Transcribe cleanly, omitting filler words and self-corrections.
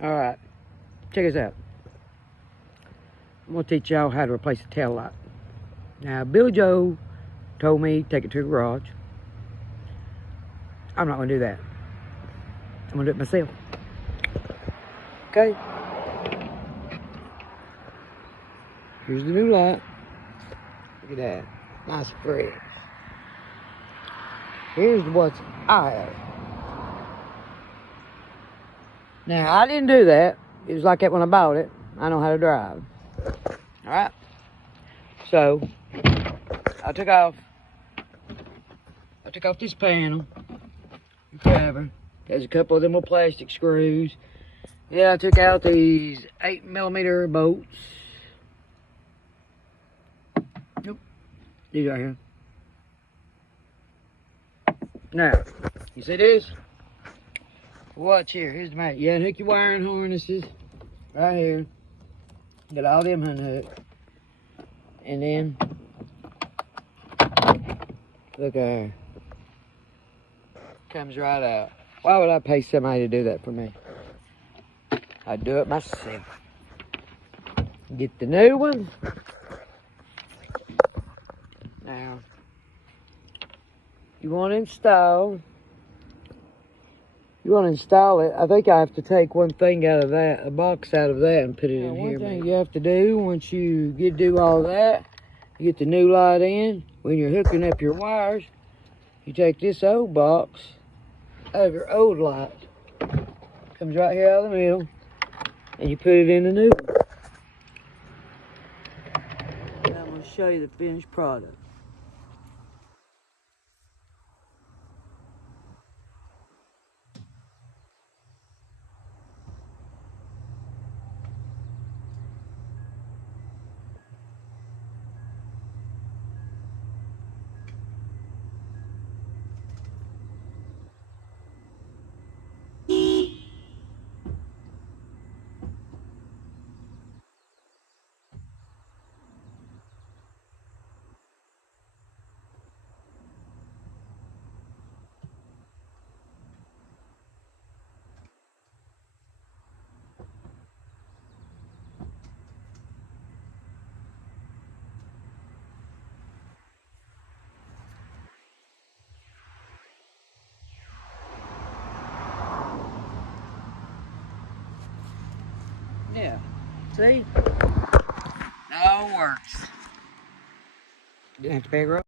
All right, check this out. I'm gonna teach y'all how to replace a tail light. Now, Billy Joe told me take it to the garage. I'm not gonna do that. I'm gonna do it myself. Okay. Here's the new light. Look at that, nice fresh. Here's what's I have. Now, I didn't do that. It was like that when I bought it. I know how to drive. All right. So, I took off this panel, cover. There's a couple of them little plastic screws. Yeah, I took out these 8mm bolts. Nope. These right here. Now, you see this? Watch here. Here's the mate. You unhook your wiring harnesses right here. Get all them unhooked. And then, look there. Comes right out. Why would I pay somebody to do that for me? I'd do it myself. Get the new one. Now, you want to install it. I think I have to take one thing out of that, a box out of that, and put it in here. One thing you have to do once you do all that, you get the new light in. When you're hooking up your wires, you take this old box out of your old light. Comes right here out of the middle, and you put it in the new one. Now I'm going to show you the finished product. Yeah, see? It all works. Didn't have to pay a road.